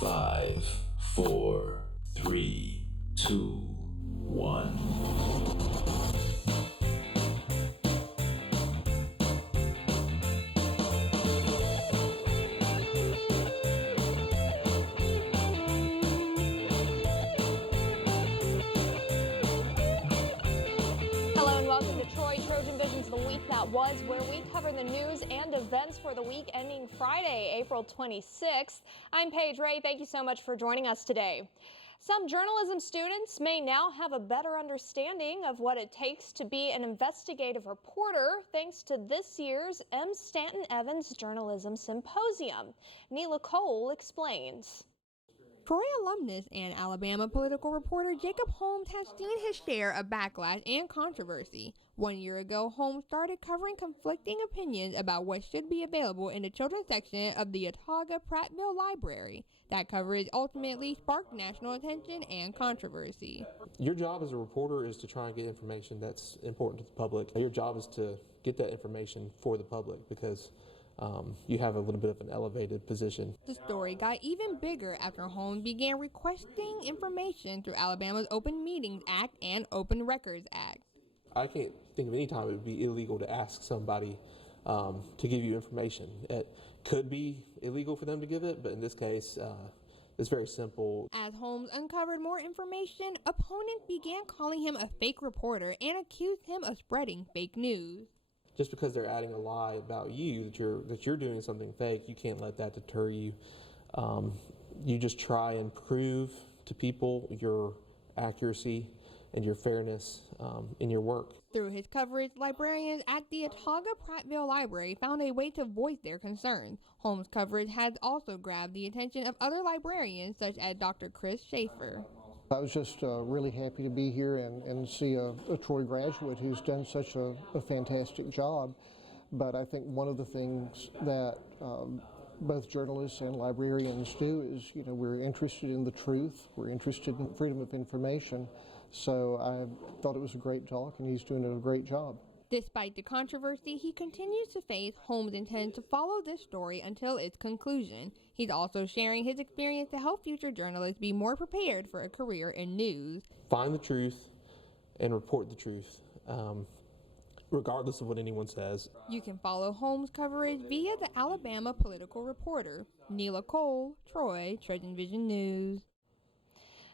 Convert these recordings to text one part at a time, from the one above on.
Five, four, three, two, one. Hello and welcome to TrojanVision's The Week That Was, where we cover the news and events for the week ending Friday, April 26th. I'm Paige Ray. Thank you so much for joining us today. Some journalism students may now have a better understanding of what it takes to be an investigative reporter thanks to this year's M. Stanton Evans Journalism Symposium. Neela Cole explains. Troy alumnus and Alabama political reporter Jacob Holmes has seen his share of backlash and controversy. 1 year ago, Holmes started covering conflicting opinions about what should be available in the children's section of the Prattville Library. That coverage ultimately sparked national attention and controversy. Your job as a reporter is to try and get information that's important to the public. Your job is to get that information for the public because you have a little bit of an elevated position. The story got even bigger after Holmes began requesting information through Alabama's Open Meetings Act and Open Records Act. I can't think of any time it would be illegal to ask somebody to give you information. It could be illegal for them to give it, but in this case, it's very simple. As Holmes uncovered more information, opponents began calling him a fake reporter and accused him of spreading fake news. Just because they're adding a lie about you, that you're doing something fake, you can't let that deter you. You just try and prove to people your accuracy and your fairness in your work. Through his coverage, librarians at the Prattville Library found a way to voice their concerns. Holmes' coverage has also grabbed the attention of other librarians, such as Dr. Chris Schaefer. I was just really happy to be here and see a Troy graduate who's done such a fantastic job. But I think one of the things that both journalists and librarians do is, we're interested in the truth, we're interested in freedom of information. So I thought it was a great talk, and he's doing a great job. Despite the controversy he continues to face, Holmes intends to follow this story until its conclusion. He's also sharing his experience to help future journalists be more prepared for a career in news. Find the truth and report the truth, regardless of what anyone says. You can follow Holmes' coverage via the Alabama Political Reporter. Neela Cole, Troy, TrojanVision News.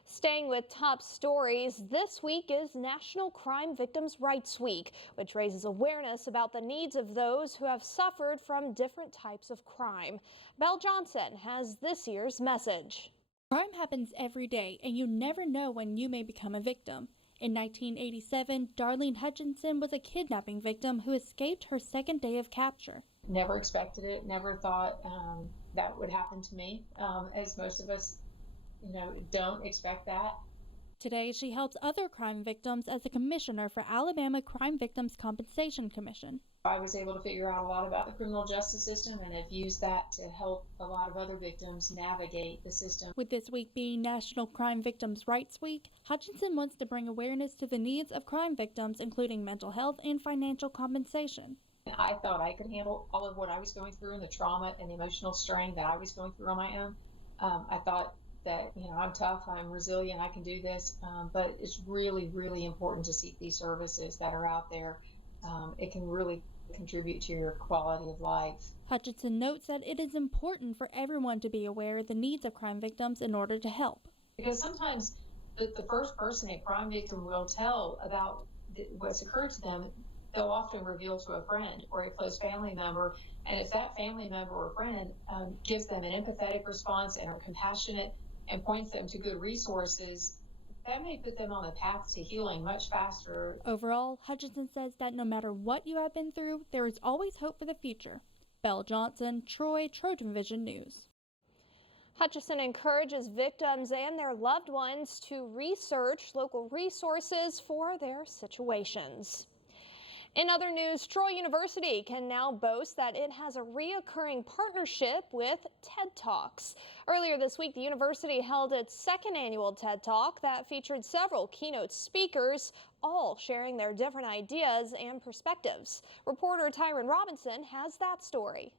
Staying with top stories, this week is National Crime Victims' Rights Week, which raises awareness about the needs of those who have suffered from different types of crime. Belle Johnson has this year's message. Crime happens every day, and you never know when you may become a victim. In 1987, Darlene Hutchinson was a kidnapping victim who escaped her second day of capture. Never expected it, never thought that would happen to me, as most of us don't expect that. Today, she helps other crime victims as a commissioner for Alabama Crime Victims Compensation Commission. I was able to figure out a lot about the criminal justice system and have used that to help a lot of other victims navigate the system. With this week being National Crime Victims' Rights Week, Hutchinson wants to bring awareness to the needs of crime victims, including mental health and financial compensation. I thought I could handle all of what I was going through and the trauma and the emotional strain that I was going through on my own. I thought that, I'm tough, I'm resilient, I can do this, but it's really, really important to seek these services that are out there. It can really contribute to your quality of life. Hutchinson notes that it is important for everyone to be aware of the needs of crime victims in order to help. Because sometimes the first person a crime victim will tell about what's occurred to them, they'll often reveal to a friend or a close family member. And if that family member or friend gives them an empathetic response and are compassionate and points them to good resources, that may put them on the path to healing much faster. Overall, Hutchinson says that no matter what you have been through, there is always hope for the future. Belle Johnson, Troy, TrojanVision News. Hutchinson encourages victims and their loved ones to research local resources for their situations. In other news, Troy University can now boast that it has a reoccurring partnership with TED Talks. Earlier this week, the university held its second annual TED Talk that featured several keynote speakers, all sharing their different ideas and perspectives. Reporter Tyron Robinson has that story.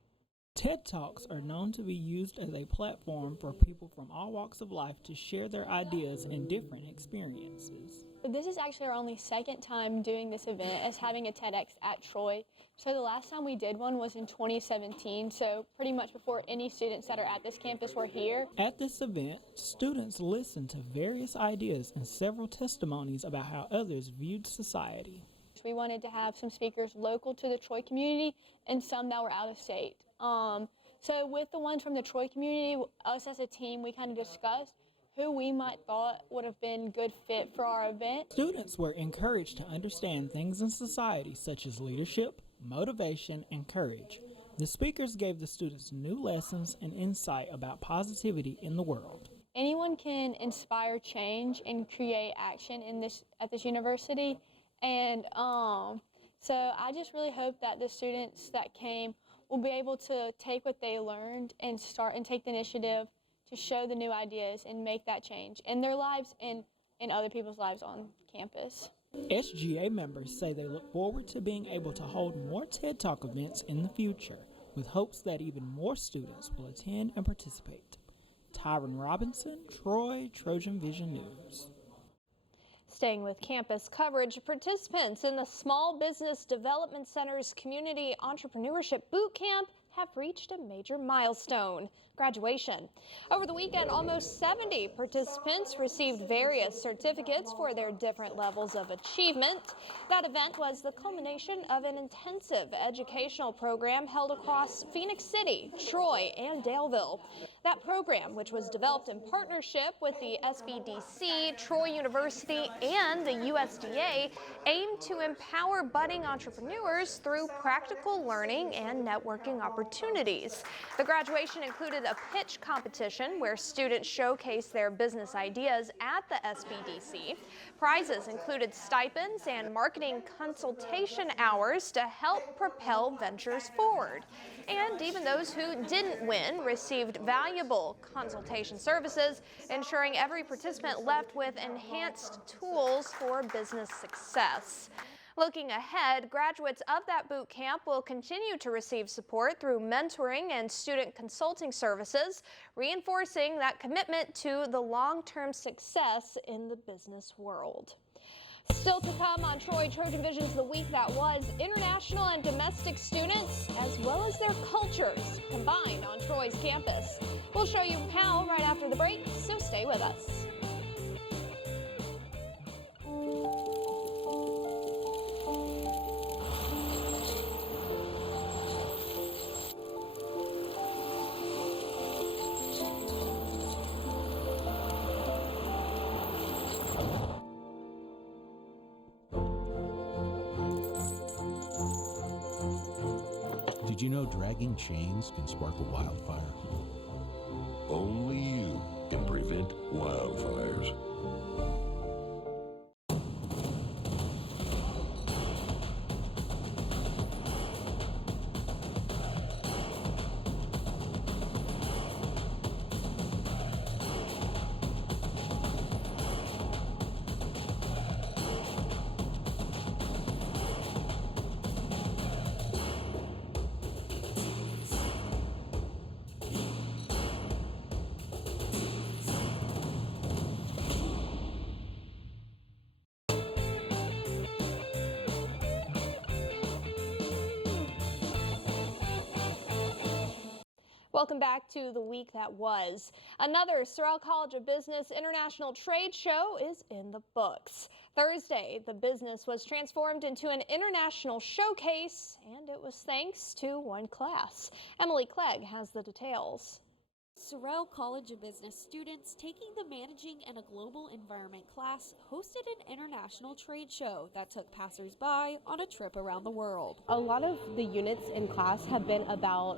TED Talks are known to be used as a platform for people from all walks of life to share their ideas and different experiences. This is actually our only second time doing this event as having a TEDx at Troy. So the last time we did one was in 2017, so pretty much before any students that are at this campus were here. At this event, students listened to various ideas and several testimonies about how others viewed society. We wanted to have some speakers local to the Troy community and some that were out of state. So with the ones from the Troy community, us as a team, we kind of discussed who we might thought would have been good fit for our event. Students were encouraged to understand things in society such as leadership, motivation, and courage. The speakers gave the students new lessons and insight about positivity in the world. Anyone can inspire change and create action at this university, and so I just really hope that the students that came will be able to take what they learned and take the initiative to show the new ideas and make that change in their lives and in other people's lives on campus. SGA members say they look forward to being able to hold more TED Talk events in the future, with hopes that even more students will attend and participate. Tyron Robinson, Troy, TrojanVision News. Staying with campus coverage, participants in the Small Business Development Center's Community Entrepreneurship Boot Camp have reached a major milestone: graduation. Over the weekend, almost 70 participants received various certificates for their different levels of achievement. That event was the culmination of an intensive educational program held across Phoenix City, Troy, and Daleville. That program, which was developed in partnership with the SBDC, Troy University, and the USDA, aimed to empower budding entrepreneurs through practical learning and networking opportunities. The graduation included a pitch competition where students showcased their business ideas at the SBDC. Prizes included stipends and marketing consultation hours to help propel ventures forward. And even those who didn't win received valuable consultation services, ensuring every participant left with enhanced tools for business success. Looking ahead, graduates of that boot camp will continue to receive support through mentoring and student consulting services, reinforcing that commitment to the long-term success in the business world. Still to come on Troy TrojanVision's The Week That Was, international and domestic students, as well as their cultures, combined on Troy's campus. We'll show you how right after the break, so stay with us. Did you know dragging chains can spark a wildfire? Only you can prevent wildfires. Welcome back to The Week That Was. Another Sorrel College of Business International Trade Show is in the books. Thursday, the business was transformed into an international showcase, and it was thanks to one class. Emily Clegg has the details. Sorrel College of Business students taking the Managing in a Global Environment class hosted an international trade show that took passersby on a trip around the world. A lot of the units in class have been about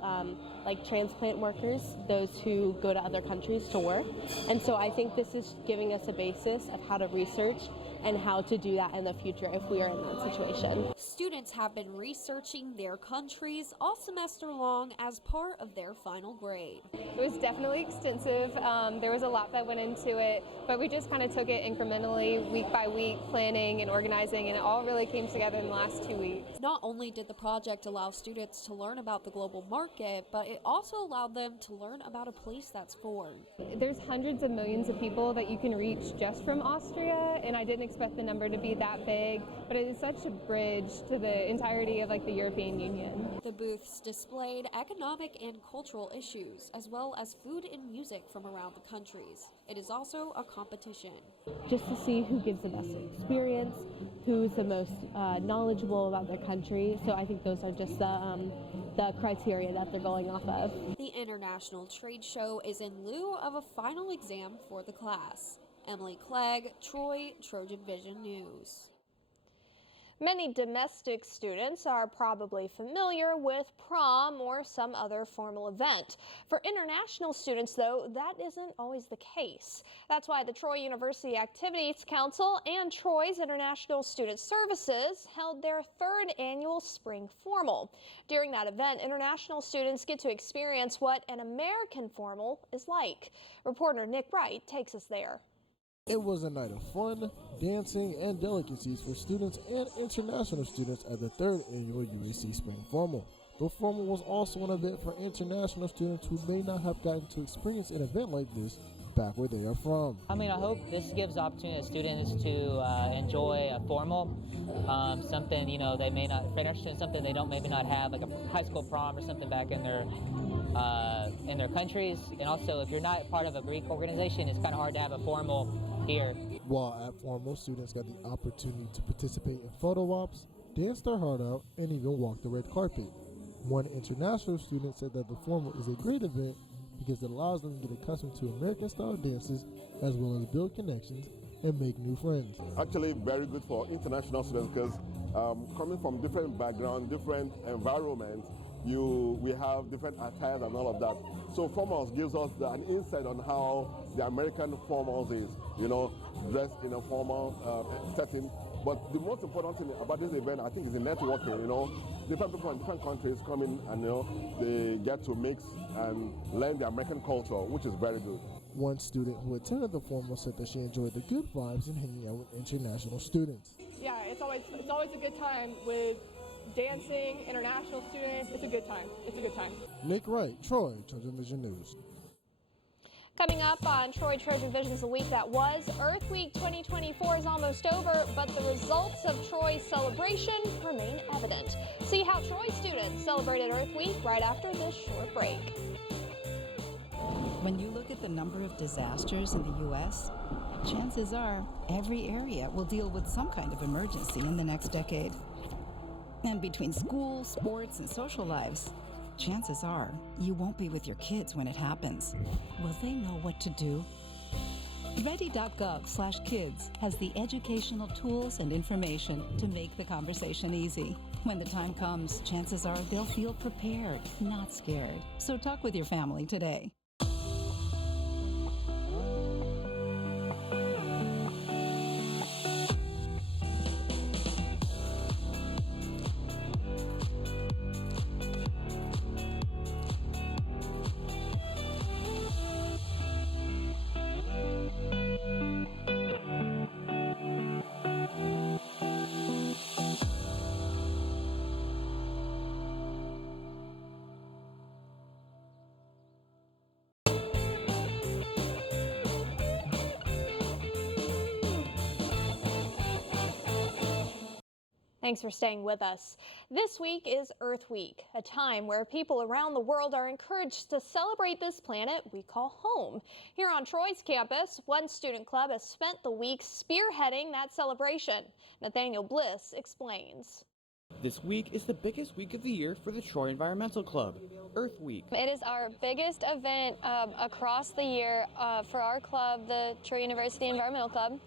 like transplant workers, those who go to other countries to work. And so I think this is giving us a basis of how to research and how to do that in the future if we are in that situation. Students have been researching their countries all semester long as part of their final grade. It was definitely extensive. There was a lot that went into it, but we just kind of took it incrementally, week by week, planning and organizing, and it all really came together in the last 2 weeks. Not only did the project allow students to learn about the global market, but it also allowed them to learn about a place that's foreign. There's hundreds of millions of people that you can reach just from Austria, and I didn't expect the number to be that big, but it is such a bridge to the entirety of the European Union. The booths displayed economic and cultural issues, as well as food and music from around the countries. It is also a competition. Just to see who gives the best experience, who's the most knowledgeable about their country. So I think those are just the criteria that they're going off of. The International Trade Show is in lieu of a final exam for the class. Emily Clegg, Troy, TrojanVision News. Many domestic students are probably familiar with prom or some other formal event. For international students, though, that isn't always the case. That's why the Troy University Activities Council and Troy's International Student Services held their 3rd annual spring formal. During that event, international students get to experience what an American formal is like. Reporter Nick Wright takes us there. It was a night of fun, dancing, and delicacies for students and international students at the 3rd annual UAC Spring Formal. The Formal was also an event for international students who may not have gotten to experience an event like this back where they are from. I hope this gives opportunity to students to enjoy a formal, something, they may not, for students, something they maybe not have, like a high school prom or something back in their countries. And also, if you're not part of a Greek organization, it's kind of hard to have a formal here. While at Formal, students got the opportunity to participate in photo ops, dance their heart out, and even walk the red carpet. One international student said that the Formal is a great event because it allows them to get accustomed to American-style dances as well as build connections and make new friends. Actually, very good for international students because coming from different backgrounds, different environments, we have different attires and all of that. So formals gives us an insight on how the American formals is, dressed in a formal setting. But the most important thing about this event, I think, is the networking. Different people from different countries come in and they get to mix and learn the American culture, which is very good. One student who attended the formal said that she enjoyed the good vibes and hanging out with international students. Yeah, it's always a good time with dancing, international students. It's a good time. It's a good time. Nick Wright, Troy, TrojanVision News. Coming up on Troy Trojan Vision's The Week That Was, Earth Week 2024 is almost over, but the results of Troy's celebration remain evident. See how Troy students celebrated Earth Week right after this short break. When you look at the number of disasters in the U.S., chances are every area will deal with some kind of emergency in the next decade. And between school, sports, and social lives, chances are you won't be with your kids when it happens. Will they know what to do? Ready.gov/kids has the educational tools and information to make the conversation easy. When the time comes, chances are they'll feel prepared, not scared. So talk with your family today. Thanks for staying with us. This week is Earth Week, a time where people around the world are encouraged to celebrate this planet we call home. Here on Troy's campus, one student club has spent the week spearheading that celebration. Nathaniel Bliss explains. This week is the biggest week of the year for the Troy Environmental Club, Earth Week. It is our biggest event across the year for our club, the Troy University Environmental Club.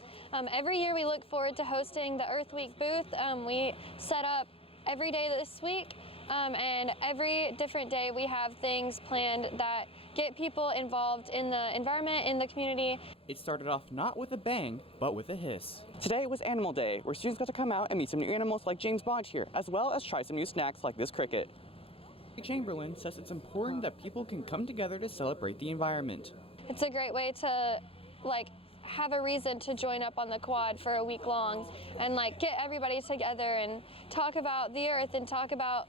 Every year we look forward to hosting the Earth Week booth. We set up every day this week And every different day we have things planned that get people involved in the environment, in the community. It started off not with a bang, but with a hiss. Today was Animal Day, where students got to come out and meet some new animals like James Bond here, as well as try some new snacks like this cricket. Chamberlain says it's important that people can come together to celebrate the environment. It's a great way to have a reason to join up on the quad for a week long and get everybody together and talk about the earth and talk about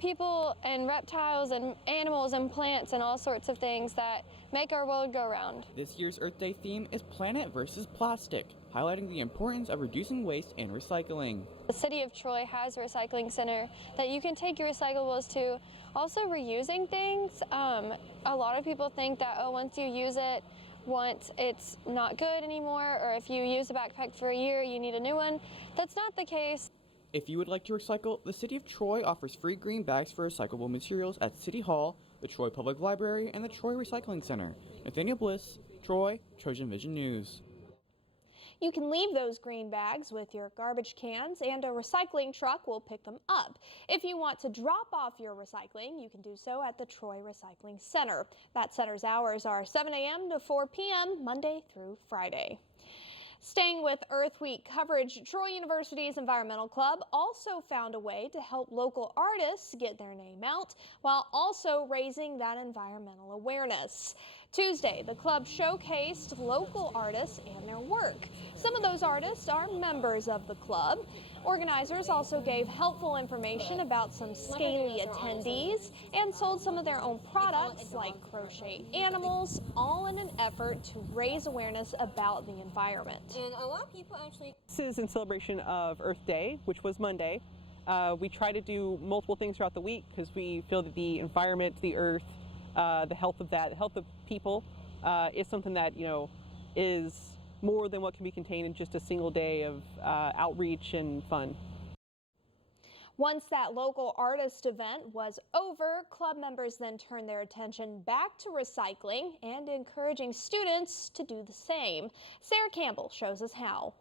people and reptiles and animals and plants and all sorts of things that make our world go round. This year's Earth Day theme is Planet versus Plastic, highlighting the importance of reducing waste and recycling. The city of Troy has a recycling center that you can take your recyclables to. Also reusing things. A lot of people think that, once you use it once, it's not good anymore, or if you use a backpack for a year, you need a new one. That's not the case. If you would like to recycle, the City of Troy offers free green bags for recyclable materials at City Hall, the Troy Public Library, and the Troy Recycling Center. Nathaniel Bliss, Troy, TrojanVision News. You can leave those green bags with your garbage cans and a recycling truck will pick them up. If you want to drop off your recycling, you can do so at the Troy Recycling Center. That center's hours are 7 a.m. to 4 p.m. Monday through Friday. Staying with Earth Week coverage, Troy University's Environmental Club also found a way to help local artists get their name out while also raising that environmental awareness. Tuesday, the club showcased local artists and their work. Some of those artists are members of the club. Organizers also gave helpful information about some scaly attendees and sold some of their own products like crochet animals, all in an effort to raise awareness about the environment. And a lot of people actually... This is in celebration of Earth Day, which was Monday. We try to do multiple things throughout the week because we feel that the environment, the earth, the health of people is something that, is more than what can be contained in just a single day of outreach and fun. Once that local artist event was over, club members then turned their attention back to recycling and encouraging students to do the same. Sarah Campbell shows us how.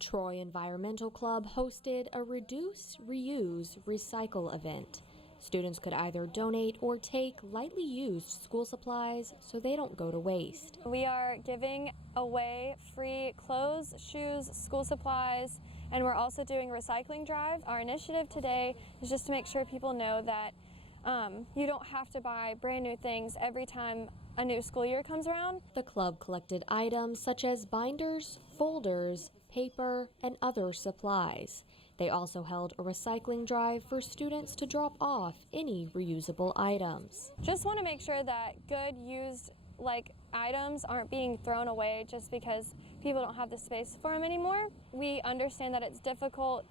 Troy Environmental Club hosted a Reduce, Reuse, Recycle event. Students could either donate or take lightly used school supplies so they don't go to waste. We are giving away free clothes, shoes, school supplies, and we're also doing a recycling drive. Our initiative today is just to make sure people know that you don't have to buy brand new things every time a new school year comes around. The club collected items such as binders, folders, paper, and other supplies. They also held a recycling drive for students to drop off any reusable items. Just want to make sure that good used items aren't being thrown away just because people don't have the space for them anymore. We understand that it's difficult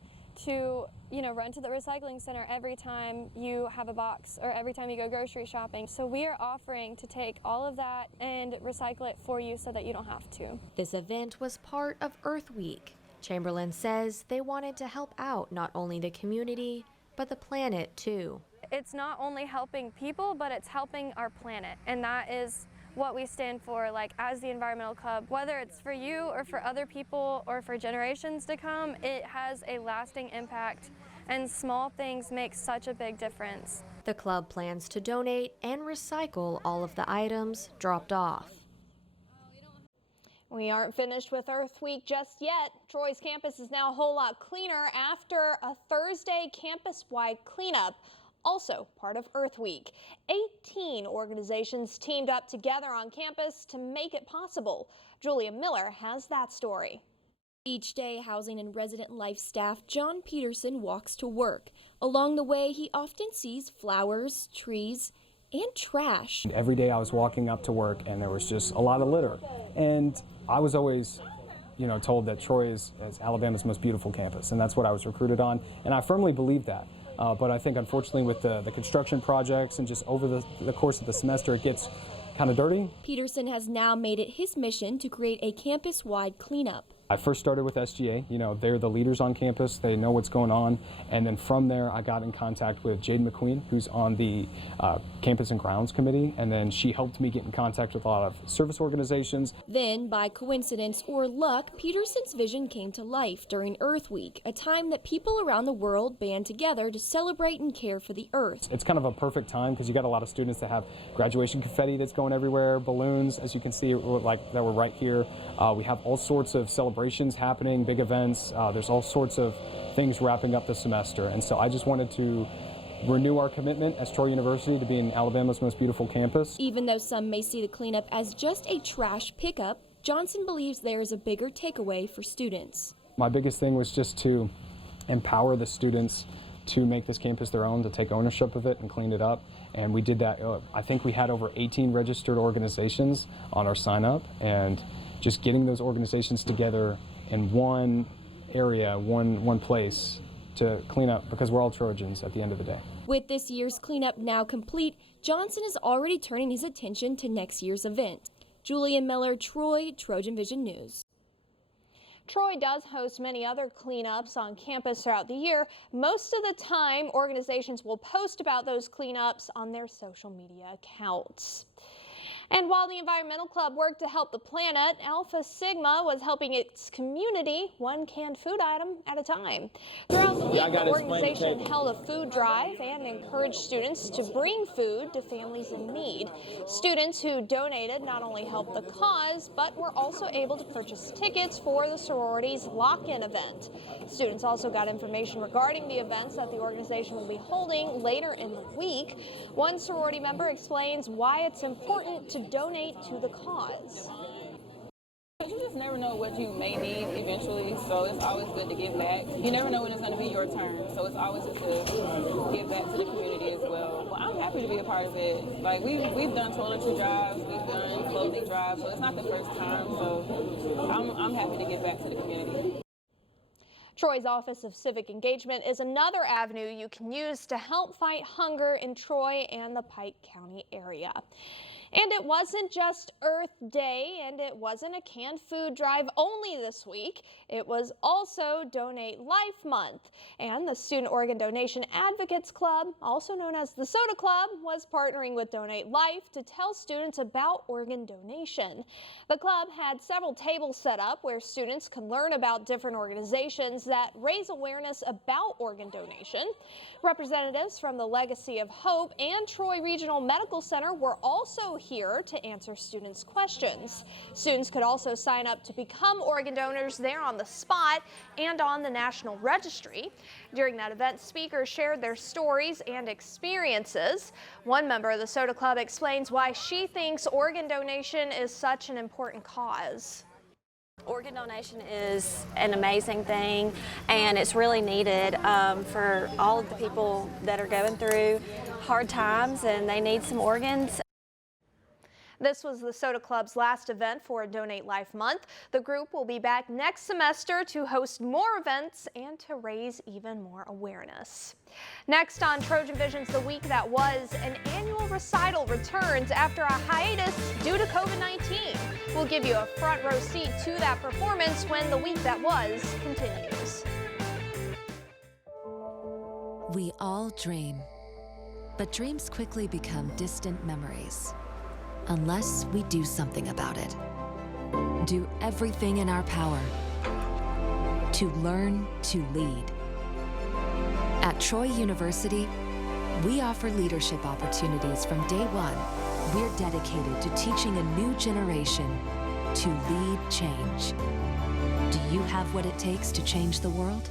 to run to the recycling center every time you have a box or every time you go grocery shopping. So we are offering to take all of that and recycle it for you so that you don't have to. This event was part of Earth Week. Chamberlain says they wanted to help out not only the community, but the planet too. It's not only helping people, but it's helping our planet. And that is what we stand for, as the Environmental Club. Whether it's for you or for other people or for generations to come, it has a lasting impact. And small things make such a big difference. The club plans to donate and recycle all of the items dropped off. We aren't finished with Earth Week just yet. Troy's campus is now a whole lot cleaner after a Thursday campus-wide cleanup, also part of Earth Week. 18 organizations teamed up together on campus to make it possible. Julia Miller has that story. Each day, Housing and Resident Life staff John Peterson walks to work. Along the way, he often sees flowers, trees, and trash. Every day I was walking up to work and there was just a lot of litter. And I was always, told that Troy is Alabama's most beautiful campus, and that's what I was recruited on. And I firmly believe that. But I think, unfortunately, with the construction projects and just over the course of the semester, it gets kind of dirty. Peterson has now made it his mission to create a campus-wide cleanup. I first started with SGA, they're the leaders on campus, they know what's going on, and then from there I got in contact with Jade McQueen, who's on the Campus and Grounds Committee, and then she helped me get in contact with a lot of service organizations. Then, by coincidence or luck, Peterson's vision came to life during Earth Week, a time that people around the world band together to celebrate and care for the Earth. It's kind of a perfect time because you got a lot of students that have graduation confetti that's going everywhere, balloons, as you can see, like that were right here. We have all sorts of celebrations happening, big events. There's all sorts of things wrapping up the semester, and so I just wanted to renew our commitment as Troy University to being Alabama's most beautiful campus. Even though some may see the cleanup as just a trash pickup, Johnson believes there is a bigger takeaway for students. My biggest thing was just to empower the students to make this campus their own, to take ownership of it and clean it up. And we did that. I think we had over 18 registered organizations on our sign up, and just getting those organizations together in one area, one place to clean up, because we're all Trojans at the end of the day. With this year's cleanup now complete, Johnson is already turning his attention to next year's event. Julian Miller, Troy, TrojanVision News. Troy does host many other cleanups on campus throughout the year. Most of the time, organizations will post about those cleanups on their social media accounts. And while the Environmental Club worked to help the planet, Alpha Sigma was helping its community one canned food item at a time. Throughout the week, the organization held a food drive and encouraged students to bring food to families in need. Students who donated not only helped the cause, but were also able to purchase tickets for the sorority's lock-in event. Students also got information regarding the events that the organization will be holding later in the week. One sorority member explains why it's important to donate to the cause. You just never know what you may need eventually, so it's always good to give back. You never know when it's going to be your turn, so it's always just to give back to the community as well. Well, I'm happy to be a part of it. Like we've done toiletry drives, we've done clothing drives, so it's not the first time. So I'm happy to give back to the community. Troy's Office of Civic Engagement is another avenue you can use to help fight hunger in Troy and the Pike County area. And it wasn't just Earth Day, and it wasn't a canned food drive only this week. It was also Donate Life Month. And the Student Organ Donation Advocates Club, also known as the Soda Club, was partnering with Donate Life to tell students about organ donation. The club had several tables set up where students can learn about different organizations that raise awareness about organ donation. Representatives from the Legacy of Hope and Troy Regional Medical Center were also here to answer students' questions. Students could also sign up to become organ donors there on the spot and on the National Registry. During that event, speakers shared their stories and experiences. One member of the Soda Club explains why she thinks organ donation is such an important cause. Organ donation is an amazing thing, and it's really needed for all of the people that are going through hard times and they need some organs. This was the Soda Club's last event for Donate Life Month. The group will be back next semester to host more events and to raise even more awareness. Next on Trojan Vision's The Week That Was, an annual recital returns after a hiatus due to COVID-19. We'll give you a front row seat to that performance when The Week That Was continues. We all dream, but dreams quickly become distant memories. Unless we do something about it. Do everything in our power to learn to lead. At Troy University, we offer leadership opportunities from day one. We're dedicated to teaching a new generation to lead change. Do you have what it takes to change the world?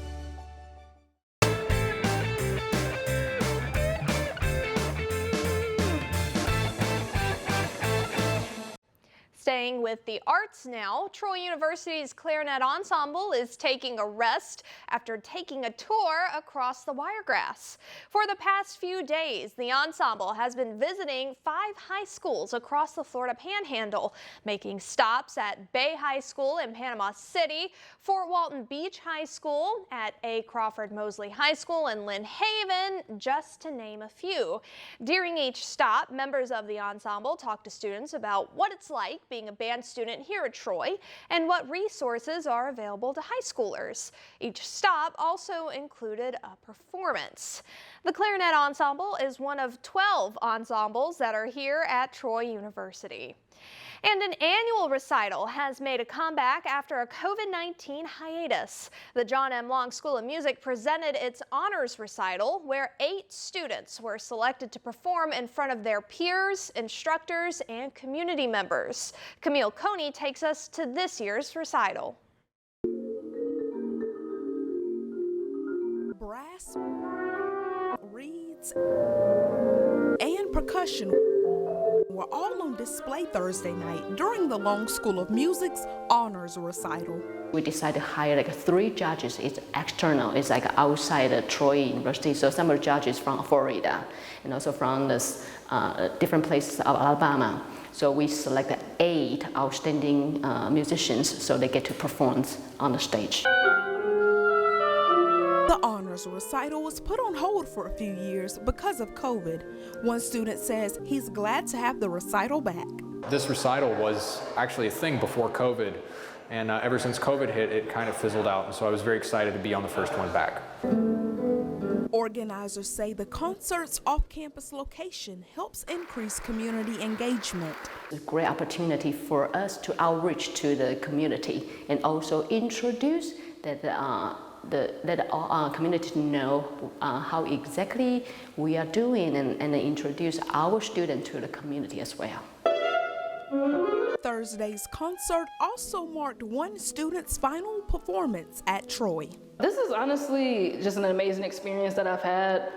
Staying with the arts now, Troy University's Clarinet Ensemble is taking a rest after taking a tour across the Wiregrass. For the past few days, the ensemble has been visiting 5 high schools across the Florida Panhandle, making stops at Bay High School in Panama City, Fort Walton Beach High School, at A. Crawford Mosley High School in Lynn Haven, just to name a few. During each stop, members of the ensemble talk to students about what it's like being being a band student here at Troy and what resources are available to high schoolers. Each stop also included a performance. The Clarinet Ensemble is one of 12 ensembles that are here at Troy University. And an annual recital has made a comeback after a COVID-19 hiatus. The John M. Long School of Music presented its honors recital, where 8 students were selected to perform in front of their peers, instructors, and community members. Camille Coney takes us to this year's recital. Brass, reeds, and percussion were all on display Thursday night during the Long School of Music's honors recital. We decided to hire like 3 judges. It's external. It's like outside Troy University. So some are judges from Florida and also from this, different places of Alabama. So we selected 8 outstanding musicians so they get to perform on the stage. The honors recital was put on hold for a few years because of COVID. One student says he's glad to have the recital back. This recital was actually a thing before COVID, and ever since COVID hit, it kind of fizzled out, and so I was very excited to be on the first one back. Organizers say the concert's off-campus location helps increase community engagement. It's a great opportunity for us to outreach to the community and also introduce that let our community know how exactly we are doing and introduce our students to the community as well. Thursday's concert also marked one student's final performance at Troy. This is honestly just an amazing experience that I've had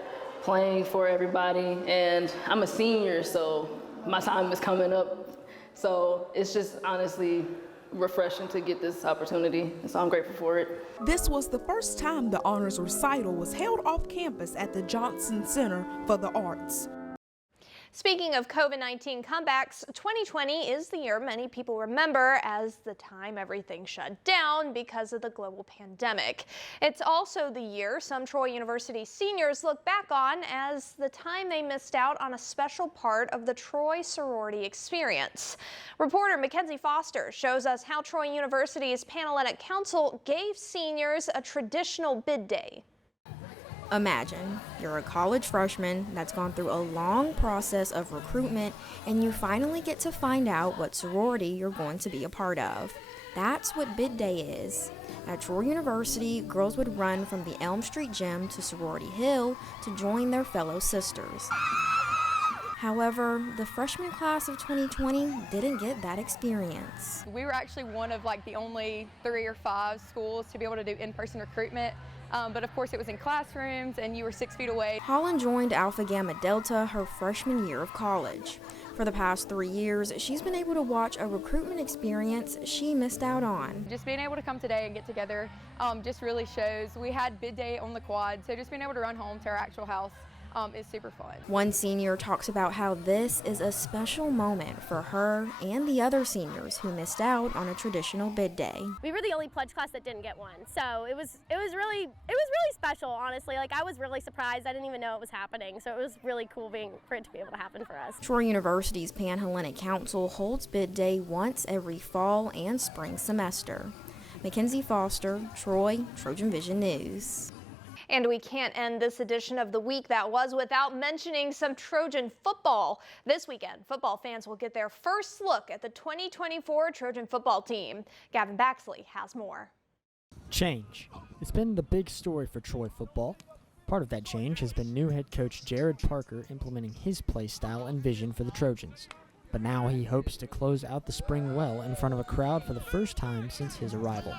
playing for everybody, and I'm a senior, so my time is coming up. So it's just honestly refreshing to get this opportunity, so I'm grateful for it. This was the first time the honors recital was held off campus at the Johnson Center for the Arts. Speaking of COVID-19 comebacks, 2020 is the year many people remember as the time everything shut down because of the global pandemic. It's also the year some Troy University seniors look back on as the time they missed out on a special part of the Troy sorority experience. Reporter Mackenzie Foster shows us how Troy University's Panhellenic Council gave seniors a traditional bid day. Imagine you're a college freshman that's gone through a long process of recruitment and you finally get to find out what sorority you're going to be a part of. That's what bid day is. At Troy University, girls would run from the Elm Street Gym to Sorority Hill to join their fellow sisters. However, the freshman class of 2020 didn't get that experience. We were actually one of like the only 3 or 5 schools to be able to do in-person recruitment. But of course it was in classrooms and you were 6 feet away. Holland joined Alpha Gamma Delta her freshman year of college. For the past 3 years, she's been able to watch a recruitment experience she missed out on. Just being able to come today and get together just really shows. We had bid day on the quad, so just being able to run home to our actual house is super fun. One senior talks about how this is a special moment for her and the other seniors who missed out on a traditional bid day. We were the only pledge class that didn't get one, so it was really special, honestly. Like, I was really surprised. I didn't even know it was happening, so it was really cool for it to be able to happen for us. Troy University's Panhellenic Council holds bid day once every fall and spring semester. Mackenzie Foster, Troy, TrojanVision News. And we can't end this edition of The Week That Was without mentioning some Trojan football. This weekend, football fans will get their first look at the 2024 Trojan football team. Gavin Baxley has more. Change. It's been the big story for Troy football. Part of that change has been new head coach Jared Parker implementing his play style and vision for the Trojans. But now he hopes to close out the spring well in front of a crowd for the first time since his arrival.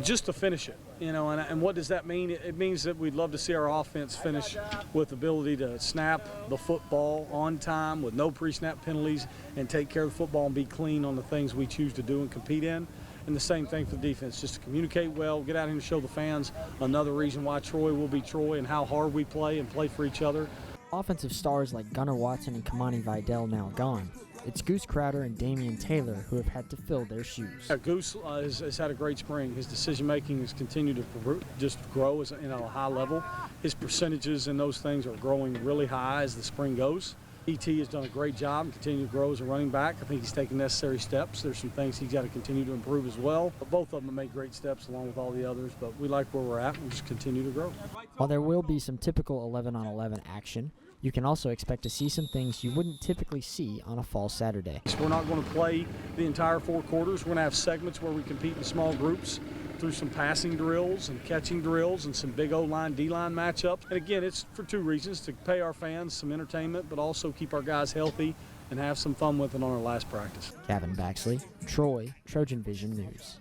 Just to finish it, and what does that mean? It means that we'd love to see our offense finish with the ability to snap the football on time with no pre-snap penalties and take care of the football and be clean on the things we choose to do and compete in. And the same thing for the defense, just to communicate well, get out here and show the fans another reason why Troy will be Troy and how hard we play and play for each other. Offensive stars like Gunnar Watson and Kamani Vidal now gone. It's Goose Crowder and Damian Taylor who have had to fill their shoes. Goose has had a great spring. His decision-making has continued to just grow at a high level. His percentages and those things are growing really high as the spring goes. E.T. has done a great job and continue to grow as a running back. I think he's taken necessary steps. There's some things he's got to continue to improve as well. But both of them have made great steps along with all the others. But we like where we're at. We'll just continue to grow. While there will be some typical 11-on-11 action, you can also expect to see some things you wouldn't typically see on a fall Saturday. We're not going to play the entire 4 quarters. We're going to have segments where we compete in small groups through some passing drills and catching drills and some big O-line, D-line matchups. And again, it's for 2 reasons, to pay our fans some entertainment, but also keep our guys healthy and have some fun with it on our last practice. Gavin Baxley, Troy, TrojanVision News.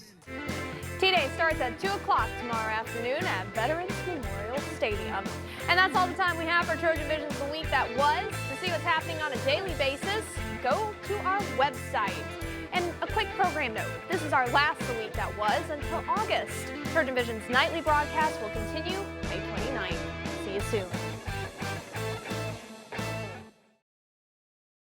T-Day starts at 2 o'clock tomorrow afternoon at Veterans Memorial Stadium. And that's all the time we have for Trojan Visions the week that was. To see what's happening on a daily basis, go to our website. And a quick program note, this is our last the week that was until August. Trojan Vision's nightly broadcast will continue May 29th. See you soon.